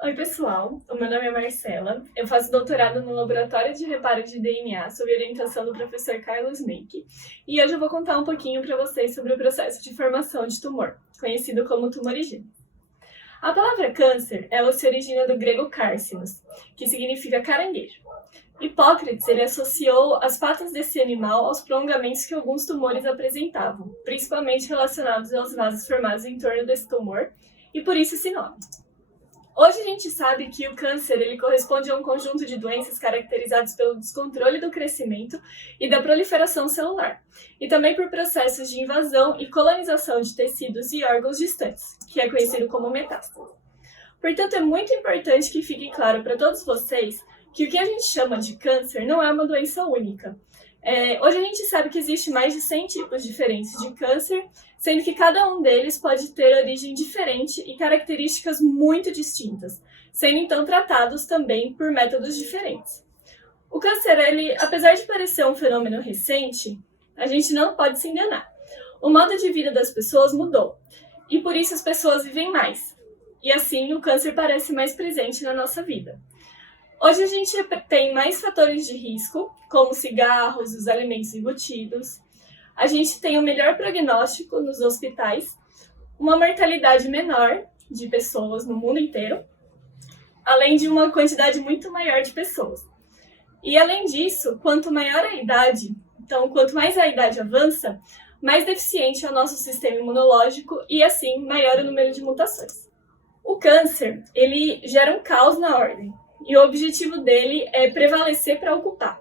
Oi, pessoal. O meu nome é Marcela. Eu faço doutorado no Laboratório de Reparo de DNA sob orientação do professor Carlos Menck. E hoje eu vou contar um pouquinho para vocês sobre o processo de formação de tumor, conhecido como tumorigênese. A palavra câncer, ela se origina do grego carcinos, que significa caranguejo. Hipócrates, ele associou as patas desse animal aos prolongamentos que alguns tumores apresentavam, principalmente relacionados aos vasos formados em torno desse tumor, e por isso esse nome. Hoje a gente sabe que o câncer ele corresponde a um conjunto de doenças caracterizados pelo descontrole do crescimento e da proliferação celular, e também por processos de invasão e colonização de tecidos e órgãos distantes, que é conhecido como metástase. Portanto, é muito importante que fique claro para todos vocês que o que a gente chama de câncer não é uma doença única. Hoje a gente sabe que existe mais de 100 tipos diferentes de câncer, sendo que cada um deles pode ter origem diferente e características muito distintas, sendo então tratados também por métodos diferentes. O câncer, ele, apesar de parecer um fenômeno recente, a gente não pode se enganar. O modo de vida das pessoas mudou, e por isso as pessoas vivem mais. E assim, o câncer parece mais presente na nossa vida. Hoje a gente tem mais fatores de risco, como cigarros, os alimentos embutidos. A gente tem um melhor prognóstico nos hospitais, uma mortalidade menor de pessoas no mundo inteiro, além de uma quantidade muito maior de pessoas. E além disso, quanto maior a idade, então quanto mais a idade avança, mais deficiente é o nosso sistema imunológico e assim maior o número de mutações. O câncer, ele gera um caos na ordem. E o objetivo dele é prevalecer para ocupar.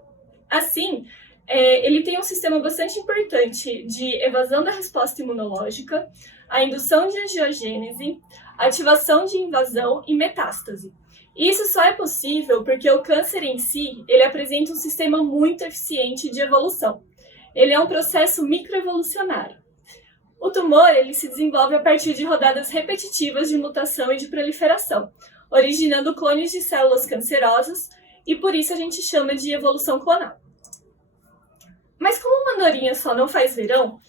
Assim, ele tem um sistema bastante importante de evasão da resposta imunológica, a indução de angiogênese, ativação de invasão e metástase. E isso só é possível porque o câncer em si, ele apresenta um sistema muito eficiente de evolução. Ele é um processo microevolucionário. O tumor, ele se desenvolve a partir de rodadas repetitivas de mutação e de proliferação, originando clones de células cancerosas, e por isso a gente chama de evolução clonal. Mas como uma andorinha só não faz verão,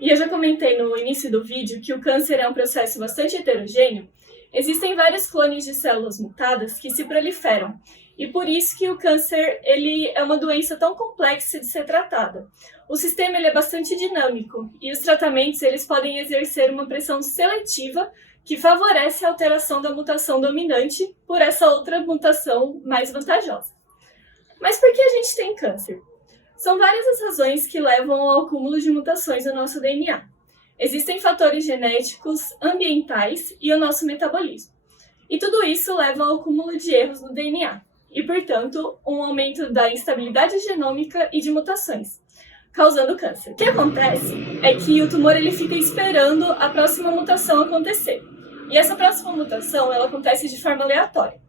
e eu já comentei no início do vídeo que o câncer é um processo bastante heterogêneo, existem vários clones de células mutadas que se proliferam, e por isso que o câncer ele é uma doença tão complexa de ser tratada. O sistema ele é bastante dinâmico, e os tratamentos eles podem exercer uma pressão seletiva que favorece a alteração da mutação dominante por essa outra mutação mais vantajosa. Mas por que a gente tem câncer? São várias as razões que levam ao acúmulo de mutações no nosso DNA. Existem fatores genéticos, ambientais e o nosso metabolismo. E tudo isso leva ao acúmulo de erros no DNA e, portanto, um aumento da instabilidade genômica e de mutações, causando câncer. O que acontece é que o tumor ele fica esperando a próxima mutação acontecer. E essa próxima mutação ela acontece de forma aleatória.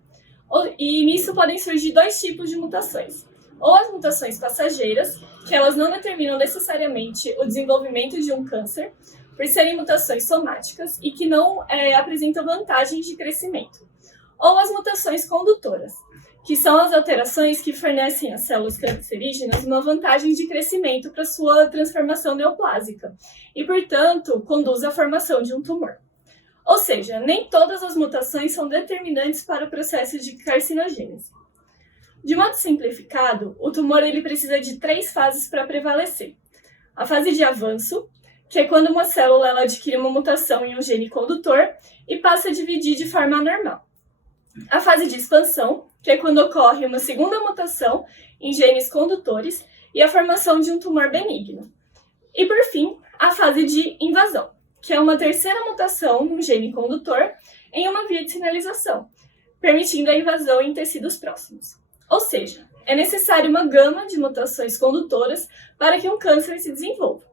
E nisso podem surgir dois tipos de mutações. Ou as mutações passageiras, que elas não determinam necessariamente o desenvolvimento de um câncer, por serem mutações somáticas e que não apresentam vantagens de crescimento. Ou as mutações condutoras, que são as alterações que fornecem às células cancerígenas uma vantagem de crescimento para sua transformação neoplásica e, portanto, conduz à formação de um tumor. Ou seja, nem todas as mutações são determinantes para o processo de carcinogênese. De modo simplificado, o tumor ele precisa de 3 fases para prevalecer. A fase de avanço, que é quando uma célula ela adquire uma mutação em um gene condutor e passa a dividir de forma anormal. A fase de expansão, que é quando ocorre uma segunda mutação em genes condutores e a formação de um tumor benigno. E, por fim, a fase de invasão, que é uma terceira mutação num gene condutor em uma via de sinalização, permitindo a invasão em tecidos próximos. Ou seja, é necessário uma gama de mutações condutoras para que um câncer se desenvolva.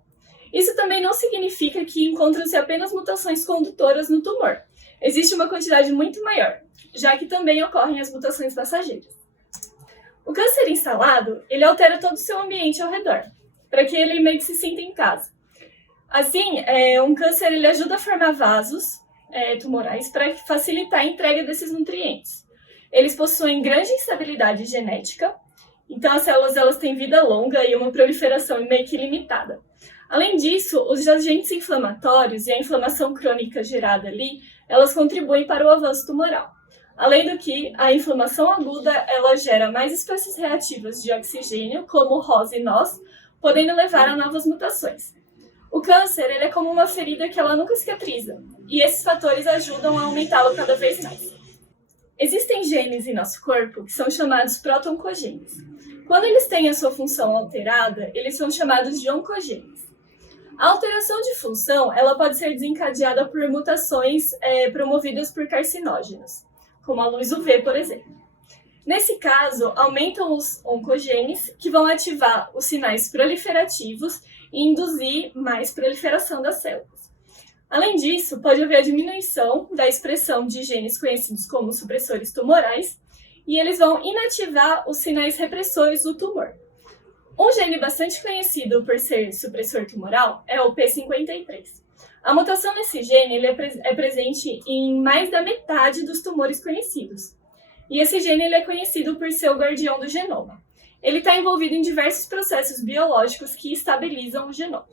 Isso também não significa que encontram-se apenas mutações condutoras no tumor. Existe uma quantidade muito maior, já que também ocorrem as mutações passageiras. O câncer instalado, ele altera todo o seu ambiente ao redor, para que ele meio que se sinta em casa. Assim, um câncer ele ajuda a formar vasos tumorais para facilitar a entrega desses nutrientes. Eles possuem grande instabilidade genética, então as células elas têm vida longa e uma proliferação meio que limitada. Além disso, os agentes inflamatórios e a inflamação crônica gerada ali, elas contribuem para o avanço tumoral. Além do que, a inflamação aguda ela gera mais espécies reativas de oxigênio, como ROS e NOS, podendo levar a novas mutações. O câncer ele é como uma ferida que ela nunca cicatriza, e esses fatores ajudam a aumentá-lo cada vez mais. Existem genes em nosso corpo que são chamados proto-oncogenes. Quando eles têm a sua função alterada, eles são chamados de oncogenes. A alteração de função ela pode ser desencadeada por mutações promovidas por carcinógenos, como a luz UV, por exemplo. Nesse caso, aumentam os oncogenes, que vão ativar os sinais proliferativos e induzir mais proliferação das células. Além disso, pode haver a diminuição da expressão de genes conhecidos como supressores tumorais, e eles vão inativar os sinais repressores do tumor. Um gene bastante conhecido por ser supressor tumoral é o P53. A mutação nesse gene ele é presente em mais da metade dos tumores conhecidos. E esse gene ele é conhecido por ser o guardião do genoma. Ele está envolvido em diversos processos biológicos que estabilizam o genoma.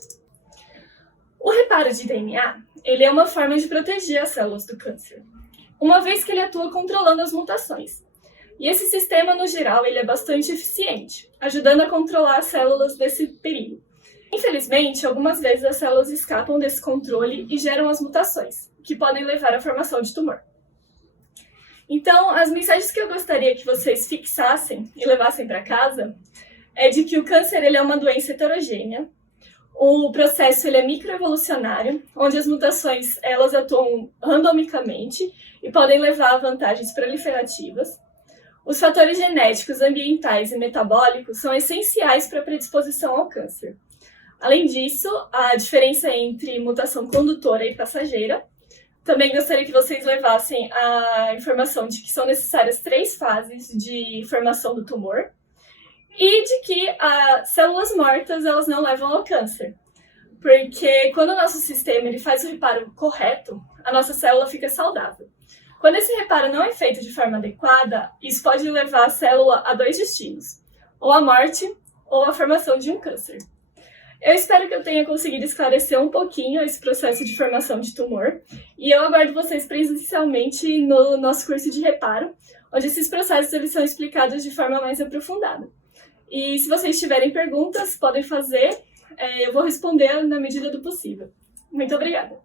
O reparo de DNA ele é uma forma de proteger as células do câncer, uma vez que ele atua controlando as mutações. E esse sistema, no geral, ele é bastante eficiente, ajudando a controlar as células desse perigo. Infelizmente, algumas vezes as células escapam desse controle e geram as mutações, que podem levar à formação de tumor. Então, as mensagens que eu gostaria que vocês fixassem e levassem para casa é de que o câncer ele é uma doença heterogênea, o processo ele é microevolucionário, onde as mutações elas atuam randomicamente e podem levar a vantagens proliferativas. Os fatores genéticos, ambientais e metabólicos são essenciais para a predisposição ao câncer. Além disso, a diferença entre mutação condutora e passageira. Também gostaria que vocês levassem a informação de que são necessárias 3 fases de formação do tumor e de que as células mortas elas não levam ao câncer. Porque quando o nosso sistema ele faz o reparo correto, a nossa célula fica saudável. Quando esse reparo não é feito de forma adequada, isso pode levar a célula a 2 destinos, ou a morte ou a formação de um câncer. Eu espero que eu tenha conseguido esclarecer um pouquinho esse processo de formação de tumor e eu aguardo vocês presencialmente no nosso curso de reparo, onde esses processos eles são explicados de forma mais aprofundada. E se vocês tiverem perguntas, podem fazer, eu vou responder na medida do possível. Muito obrigada!